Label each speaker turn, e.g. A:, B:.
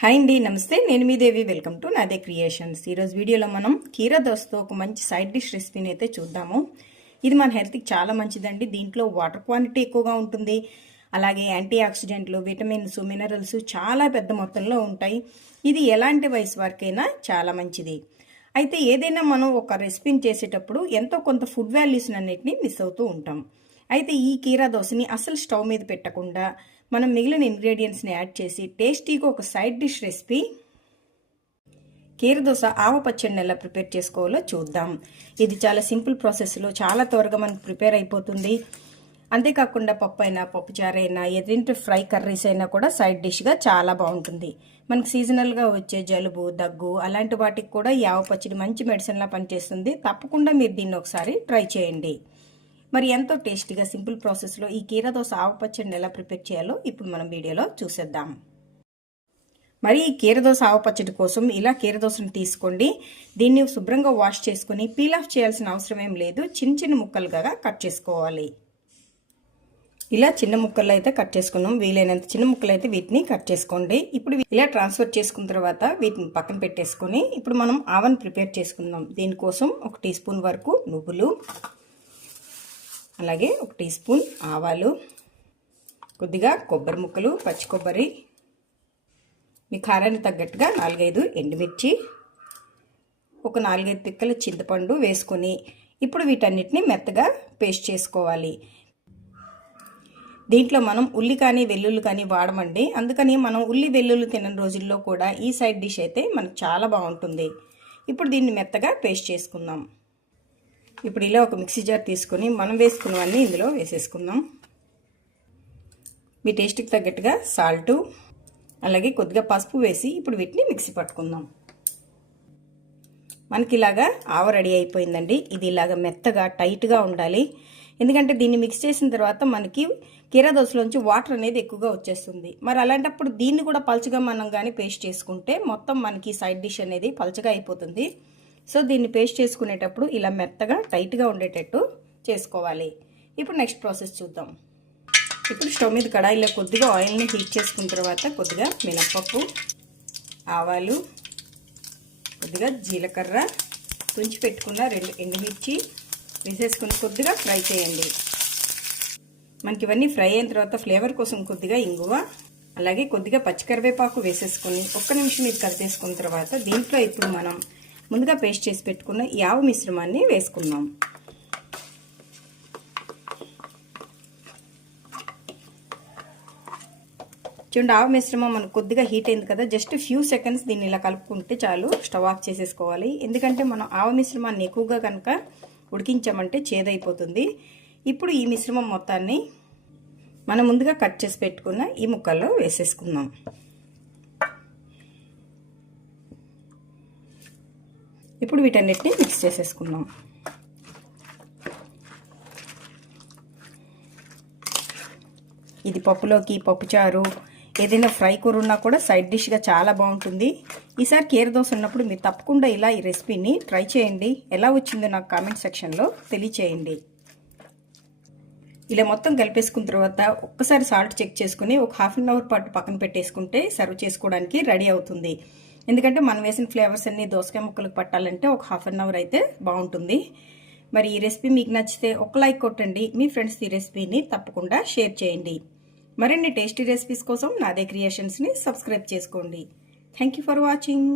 A: Hi అండి నమస్తే. నేను మీ Devi. Welcome to Nade creations ఈరోజు వీడియోలో మనం కీరా దోసతో ఒక మంచి సైడ్ డిష్ రెసిపీని అయితే చూద్దాము. ఇది మన హెల్త్కి చాలా మంచిదండి. దీంట్లో వాటర్ క్వాంటిటీ ఎక్కువగా ఉంటుంది. అలాగే యాంటీ ఆక్సిడెంట్లు విటమిన్స్ మినరల్స్ చాలా పెద్ద మొత్తంలో ఉంటాయి. ఇది ఎలాంటి వయసు వరకైనా చాలా మంచిది. అయితే ఏదైనా మనం ఒక రెసిపీని చేసేటప్పుడు ఎంతో కొంత ఫుడ్ వాల్యూస్ అన్నిటిని మిస్ అవుతూ ఉంటాం. అయితే ఈ కీరా దోశని అసలు స్టవ్ మీద పెట్టకుండా మనం మిగిలిన ఇంగ్రీడియంట్స్ని యాడ్ చేసి టేస్టీగా ఒక సైడ్ డిష్ రెసిపీ కీర దోశ ఆవ పచ్చడిని ఎలా ప్రిపేర్ చేసుకోవాలో చూద్దాం. ఇది చాలా సింపుల్ ప్రాసెస్లో చాలా త్వరగా మనకు ప్రిపేర్ అయిపోతుంది. అంతేకాకుండా పప్పు అయినా పప్పుచారైనా అయినా ఫ్రై కర్రీస్ అయినా కూడా సైడ్ డిష్గా చాలా బాగుంటుంది. మనకు సీజనల్గా వచ్చే జలుబు దగ్గు అలాంటి వాటికి కూడా ఈ ఆవ పచ్చడి మంచి మెడిసిన్లా పనిచేస్తుంది. తప్పకుండా మీరు దీన్ని ఒకసారి ట్రై చేయండి. మరి ఎంతో టేస్టీగా సింపుల్ ప్రాసెస్లో ఈ కీర దోశ పచ్చడిని ఎలా ప్రిపేర్ చేయాలో ఇప్పుడు మనం వీడియోలో చూసేద్దాం. మరి ఈ కీరదోస ఆవుపచ్చడి ఆవు పచ్చడి కోసం ఇలా కీరదోసను తీసుకోండి. దీన్ని శుభ్రంగా వాష్ చేసుకుని పీల్ ఆఫ్ చేయాల్సిన అవసరం ఏం లేదు. చిన్న చిన్న ముక్కలుగా కట్ చేసుకోవాలి. ఇలా చిన్న ముక్కలు అయితే కట్ చేసుకున్నాం. వీలైనంత చిన్న ముక్కలు అయితే వీటిని కట్ చేసుకోండి. ఇప్పుడు ఇలా ట్రాన్స్ఫర్ చేసుకున్న తర్వాత వీటిని పక్కన పెట్టేసుకొని ఇప్పుడు మనం ఆవన్ ప్రిపేర్ చేసుకుందాం. దీనికోసం ఒక టీ స్పూన్ వరకు నువ్వులు అలాగే ఒక టీ స్పూన్ ఆవాలు కొద్దిగా కొబ్బరి ముక్కలు పచ్చి కొబ్బరి మీ కారానికి తగ్గట్టుగా నాలుగైదు ఎండుమిర్చి ఒక నాలుగైదు పిక్కల చింతపండు వేసుకొని ఇప్పుడు వీటన్నిటిని మెత్తగా పేస్ట్ చేసుకోవాలి. దీంట్లో మనం ఉల్లి కానీ వెల్లుల్లి కానీ వాడమండి. అందుకని మనం ఉల్లి వెల్లుల్లి తినని రోజుల్లో కూడా ఈ సైడ్ డిష్ అయితే మనకు చాలా బాగుంటుంది. ఇప్పుడు దీన్ని మెత్తగా పేస్ట్ చేసుకుందాం. ఇప్పుడు ఇలా ఒక మిక్సీ జార్ తీసుకొని మనం వేసుకున్నవన్నీ ఇందులో వేసేసుకుందాం. మీ టేస్ట్కి తగ్గట్టుగా సాల్టు అలాగే కొద్దిగా పసుపు వేసి ఇప్పుడు వీటిని మిక్సీ పట్టుకుందాం. మనకి ఇలాగా ఆవ రెడీ అయిపోయిందండి. ఇది ఇలాగ మెత్తగా టైట్గా ఉండాలి. ఎందుకంటే దీన్ని మిక్స్ చేసిన తర్వాత మనకి కీరా దోశలోంచి వాటర్ అనేది ఎక్కువగా వచ్చేస్తుంది. మరి అలాంటప్పుడు దీన్ని కూడా పలుచగా మనం కానీ పేస్ట్ చేసుకుంటే మొత్తం మనకి సైడ్ డిష్ అనేది పలుచగా అయిపోతుంది. సో దీన్ని పేస్ట్ చేసుకునేటప్పుడు ఇలా మెత్తగా టైట్గా ఉండేటట్టు చేసుకోవాలి. ఇప్పుడు నెక్స్ట్ ప్రాసెస్ చూద్దాం. ఇప్పుడు స్టవ్ మీద కడాయిలో కొద్దిగా ఆయిల్ని హీట్ చేసుకున్న తర్వాత కొద్దిగా మినప్పప్పు ఆవాలు కొద్దిగా జీలకర్ర తుంచి పెట్టుకున్న రెండు ఎండుమిర్చి వేసేసుకుని కొద్దిగా ఫ్రై చేయండి. మనకి ఇవన్నీ ఫ్రై అయిన తర్వాత ఫ్లేవర్ కోసం కొద్దిగా ఇంగువ అలాగే కొద్దిగా పచ్చికరివేపాకు వేసేసుకొని ఒక్క నిమిషం ఇది కలిపేసుకున్న తర్వాత దీంట్లో ఇప్పుడు మనం ముందుగా పేస్ట్ చేసి పెట్టుకున్న ఈ ఆవు మిశ్రమాన్ని వేసుకుందాం. చూడండి ఆవు మిశ్రమం మనకు కొద్దిగా హీట్ అయింది కదా జస్ట్ ఫ్యూ సెకండ్స్ దీన్ని ఇలా కలుపుకుంటే చాలు స్టవ్ ఆఫ్ చేసేసుకోవాలి. ఎందుకంటే మనం ఆవు మిశ్రమాన్ని ఎక్కువగా కనుక ఉడికించామంటే చేదైపోతుంది. ఇప్పుడు ఈ మిశ్రమం మొత్తాన్ని మనం ముందుగా కట్ చేసి పెట్టుకున్న ఈ ముక్కల్లో వేసేసుకుందాం. ఇప్పుడు వీటన్నిటిని మిక్స్ చేసేసుకుందాం. ఇది పప్పులోకి పప్పుచారు ఏదైనా ఫ్రై కూర ఉన్నా కూడా సైడ్ డిష్గా చాలా బాగుంటుంది. ఈసారి కేర్ దోశ ఉన్నప్పుడు మీరు తప్పకుండా ఇలా ఈ రెసిపీని ట్రై చేయండి. ఎలా వచ్చిందో నాకు కామెంట్ సెక్షన్లో తెలియచేయండి. ఇలా మొత్తం కలిపేసుకున్న తర్వాత ఒక్కసారి సాల్ట్ చెక్ చేసుకుని ఒక హాఫ్ అన్ అవర్ పాటు పక్కన పెట్టేసుకుంటే సర్వ్ చేసుకోవడానికి రెడీ అవుతుంది. ఎందుకంటే మనం వేసిన ఫ్లేవర్స్ అన్ని దోసకాయ ముక్కలకు పట్టాలంటే ఒక హాఫ్ అన్ అవర్ అయితే బాగుంటుంది. మరి ఈ రెసిపీ మీకు నచ్చితే ఒక లైక్ కొట్టండి. మీ ఫ్రెండ్స్ ఈ రెసిపీని తప్పకుండా షేర్ చేయండి. మరిన్ని టేస్టీ రెసిపీస్ కోసం నాదే క్రియేషన్స్ని సబ్స్క్రైబ్ చేసుకోండి. Thank you for watching